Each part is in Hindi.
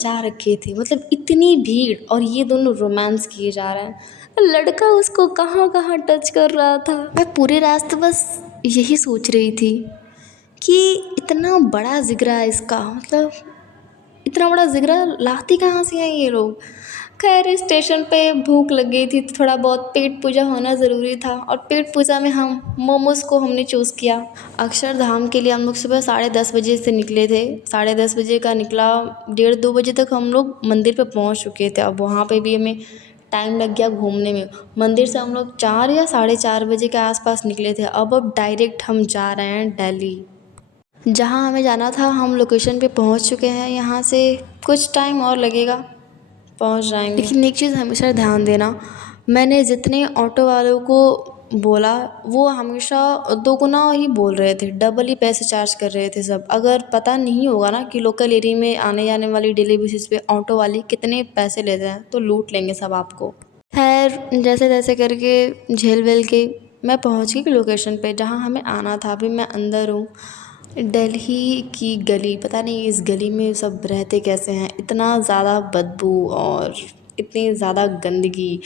जा रखे थे, मतलब इतनी भीड़, और ये दोनों रोमांस किए जा रहे हैं। लड़का उसको कहाँ कहाँ टच कर रहा था। मैं पूरे रास्ते बस यही सोच रही थी कि इतना बड़ा जिगरा है इसका, मतलब इतना बड़ा जिगरा लाते कहाँ से हैं ये लोग। खैर स्टेशन पे भूख लग गई थी तो थोड़ा बहुत पेट पूजा होना ज़रूरी था, और पेट पूजा में हम मोमोज़ को हमने चूज़ किया। अक्षरधाम के लिए हम लोग सुबह 10:30 बजे से निकले थे। 10:30 बजे का निकला, 1:30-2 बजे तक हम लोग मंदिर पे पहुंच चुके थे। अब वहाँ पे भी हमें टाइम लग गया घूमने में। मंदिर से हम लोग 4 या 4:30 बजे के आसपास निकले थे। अब डायरेक्ट हम जा रहे हैं दिल्ली। जहाँ हमें जाना था हम लोकेशन पे पहुँच चुके हैं। यहाँ से कुछ टाइम और लगेगा, पहुँच जाएंगे। लेकिन एक चीज़ हमेशा ध्यान देना, मैंने जितने ऑटो वालों को बोला वो हमेशा दोगुना ही बोल रहे थे, डबल ही पैसे चार्ज कर रहे थे सब। अगर पता नहीं होगा ना कि लोकल एरिया में आने जाने वाली डेली बेसिस पे ऑटो वाले कितने पैसे लेते हैं तो लूट लेंगे सब आपको। खैर जैसे तैसे करके झेल वेल के मैं पहुंच गई लोकेशन पे जहां हमें आना था। अभी मैं अंदर हूँ। दिल्ली की गली, पता नहीं इस गली में सब रहते कैसे हैं, इतना ज़्यादा बदबू और इतनी ज़्यादा गंदगी,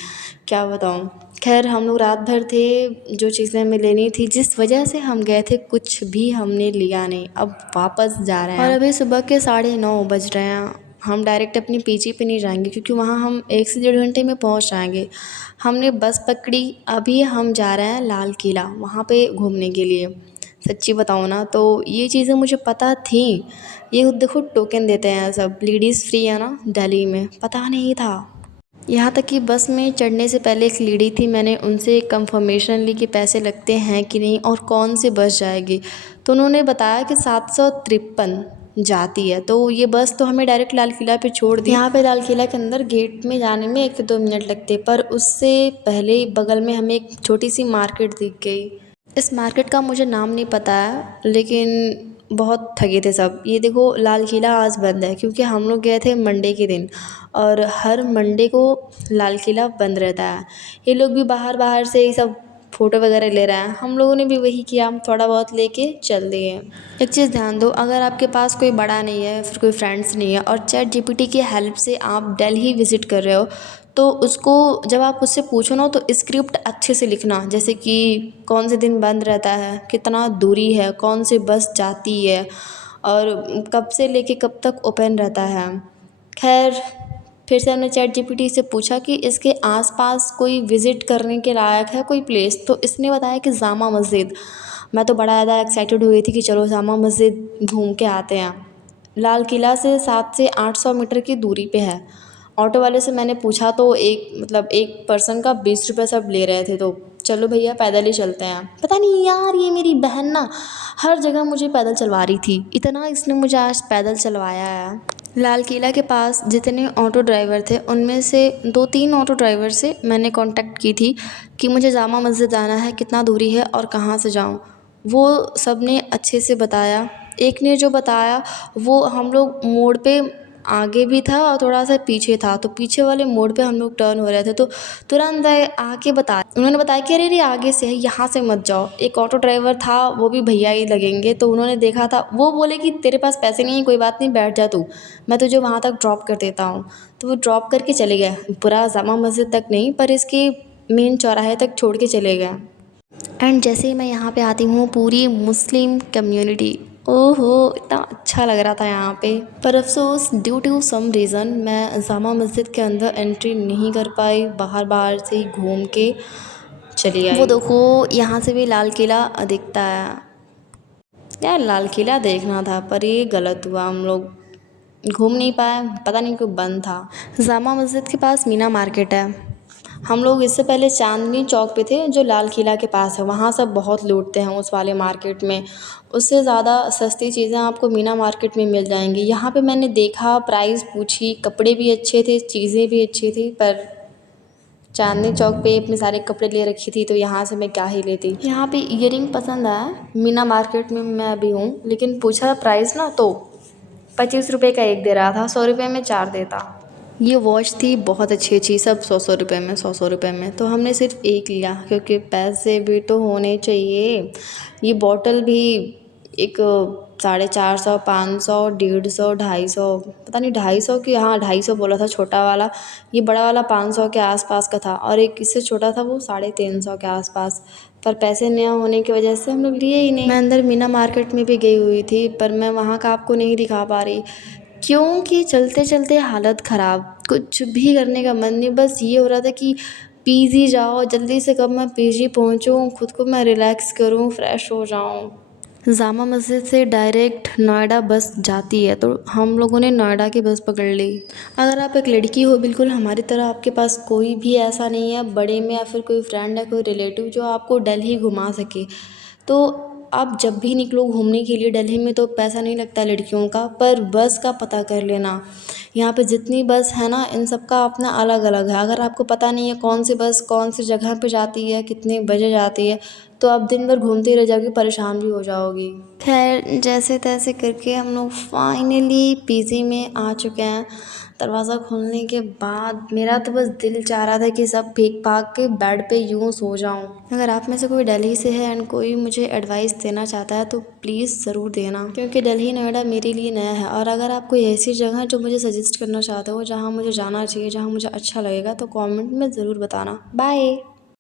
क्या बताऊँ। खैर हम लोग रात भर थे, जो चीज़ें हमें लेनी थी, जिस वजह से हम गए थे कुछ भी हमने लिया नहीं। अब वापस जा रहे हैं और अभी सुबह के 9:30 बज रहे हैं। हम डायरेक्ट अपनी पीजी पे नहीं जाएंगे क्योंकि वहाँ हम 1 से 1.5 घंटे में पहुँच जाएंगे। हमने बस पकड़ी, अभी हम जा रहे हैं लाल किला वहाँ पे घूमने के लिए। सच्ची बताऊँ ना तो ये चीज़ें मुझे पता थी। ये देखो टोकन देते हैं सब, लेडीज़ फ्री है ना दिल्ली में, पता नहीं था। यहाँ तक कि बस में चढ़ने से पहले एक लेडी थी, मैंने उनसे कंफर्मेशन ली कि पैसे लगते हैं कि नहीं और कौन सी बस जाएगी। तो उन्होंने बताया कि 753 जाती है। तो ये बस तो हमें डायरेक्ट लाल किला पे छोड़ दी। यहाँ पे लाल किला के अंदर गेट में जाने में 1 से 2 मिनट लगते, पर उससे पहले बगल में हमें एक छोटी सी मार्केट दिख गई। इस मार्केट का मुझे नाम नहीं पता है, लेकिन बहुत ठगे थे सब। ये देखो लाल किला आज बंद है क्योंकि हम लोग गए थे मंडे के दिन, और हर मंडे को लाल किला बंद रहता है। ये लोग भी बाहर बाहर से ही सब फ़ोटो वगैरह ले रहे हैं। हम लोगों ने भी वही किया, थोड़ा बहुत लेके चल दिए। एक चीज़ ध्यान दो, अगर आपके पास कोई बड़ा नहीं है, फिर कोई फ्रेंड्स नहीं है, और चैट जीपीटी की हेल्प से आप दिल्ली विज़िट कर रहे हो, तो उसको जब आप उससे पूछो ना तो स्क्रिप्ट अच्छे से लिखना, जैसे कि कौन से दिन बंद रहता है, कितना दूरी है, कौन सी बस जाती है, और कब से लेके कब तक ओपन रहता है। खैर फिर से हमने चैट जीपीटी से पूछा कि इसके आसपास कोई विज़िट करने के लायक है कोई प्लेस, तो इसने बताया कि जामा मस्जिद। मैं तो बड़ा ज़्यादा एक्साइटेड हुई थी कि चलो जामा मस्जिद घूम के आते हैं। लाल किला से 700 से 800 मीटर की दूरी पे है। ऑटो वाले से मैंने पूछा तो एक पर्सन का 20 रुपये सब ले रहे थे, तो चलो भैया पैदल ही चलते हैं। पता नहीं यार ये मेरी बहन ना हर जगह मुझे पैदल चलवा रही थी, इतना इसने मुझे आज पैदल चलवाया है। लाल किला के पास जितने ऑटो ड्राइवर थे उनमें से 2-3 ऑटो ड्राइवर से मैंने कांटेक्ट की थी कि मुझे जामा मस्जिद जाना है, कितना दूरी है और कहाँ से जाऊँ। वो सब ने अच्छे से बताया। एक ने जो बताया वो हम लोग मोड़ पे आगे भी था और थोड़ा सा पीछे था, तो पीछे वाले मोड़ पे हम लोग टर्न हो रहे थे तो तुरंत आके बताया, उन्होंने बताया कि अरे आगे से है, यहाँ से मत जाओ। एक ऑटो ड्राइवर था, वो भी भैया ही लगेंगे, तो उन्होंने देखा था, वो बोले कि तेरे पास पैसे नहीं है, कोई बात नहीं, बैठ जा तू, मैं तुझे वहाँ तक ड्रॉप कर देता हूँ। तो वो ड्रॉप करके चले गए, पूरा जामा मस्जिद तक नहीं पर इसके मेन चौराहे तक छोड़ के चले गए। एंड जैसे ही मैं यहाँ पे आती हूँ पूरी मुस्लिम कम्युनिटी, ओहो इतना अच्छा लग रहा था यहाँ पे। पर अफसोस ड्यू टू सम रीज़न मैं जामा मस्जिद के अंदर एंट्री नहीं कर पाई, बाहर बाहर से ही घूम के चली आई। वो देखो यहाँ से भी लाल किला दिखता है। यार लाल किला देखना था पर ये गलत हुआ, हम लोग घूम नहीं पाए, पता नहीं क्यों बंद था। जामा मस्जिद के पास मीना मार्केट है। हम लोग इससे पहले चांदनी चौक पे थे जो लाल किला के पास है, वहाँ सब बहुत लूटते हैं उस वाले मार्केट में। उससे ज़्यादा सस्ती चीज़ें आपको मीना मार्केट में मिल जाएंगी। यहाँ पे मैंने देखा, प्राइस पूछी, कपड़े भी अच्छे थे, चीज़ें भी अच्छी थी, पर चांदनी चौक पे अपने सारे कपड़े ले रखी थी तो यहाँ से मैं क्या ही लेती। यहाँ पे ईयरिंग पसंद आया, मीना मार्केट में मैं अभी हूँ, लेकिन पूछा प्राइस ना तो 25 रुपये का एक दे रहा था, 100 रुपये में 4 देता। ये वॉच थी बहुत अच्छी अच्छी, सब 100-100 रुपये में, 100-100 रुपये में, तो हमने सिर्फ एक लिया क्योंकि पैसे भी तो होने चाहिए। ये बॉटल भी एक 450, 500, 150, 250, पता नहीं 250 की, हाँ 250 बोला था छोटा वाला। ये बड़ा वाला 500 के आसपास का था और एक इससे छोटा था वो 350 के आसपास। पर पैसे न होने की वजह से हम लोग लिए ही नहीं। मैं अंदर मीना मार्केट में भी गई हुई थी पर मैं वहाँ का आपको नहीं दिखा पा रही, क्योंकि चलते चलते हालत ख़राब, कुछ भी करने का मन नहीं। बस ये हो रहा था कि पीजी जाओ जल्दी से, कब मैं पीजी पहुँचूँ, खुद को मैं रिलैक्स करूँ, फ्रेश हो जाऊँ। जामा मस्जिद से डायरेक्ट नोएडा बस जाती है तो हम लोगों ने नोएडा की बस पकड़ ली। अगर आप एक लड़की हो बिल्कुल हमारी तरह, आपके पास कोई भी ऐसा नहीं है बड़े में या फिर कोई फ्रेंड है, कोई रिलेटिव जो आपको दिल्ली घुमा सके, तो आप जब भी निकलो घूमने के लिए दिल्ली में तो पैसा नहीं लगता लड़कियों का, पर बस का पता कर लेना। यहाँ पे जितनी बस है ना इन सब का अपना अलग अलग है। अगर आपको पता नहीं है कौन सी बस कौन सी जगह पे जाती है, कितने बजे जाती है, तो आप दिन भर घूमती रह जाओगी, परेशान भी हो जाओगी। खैर जैसे तैसे करके हम लोग फाइनली पीजी में आ चुके हैं। दरवाज़ा खोलने के बाद मेरा तो बस दिल चाह रहा था कि सब फेंक फाक के बेड पे यूं सो जाऊं। अगर आप में से कोई दिल्ली से है एंड कोई मुझे एडवाइस देना चाहता है तो प्लीज़ ज़रूर देना, क्योंकि दिल्ली नोएडा मेरे लिए नया है। और अगर आप कोई ऐसी जगह है जो मुझे सजेस्ट करना चाहते हो, जहाँ मुझे जाना चाहिए, जहाँ मुझे अच्छा लगेगा, तो कॉमेंट में ज़रूर बताना। बाय।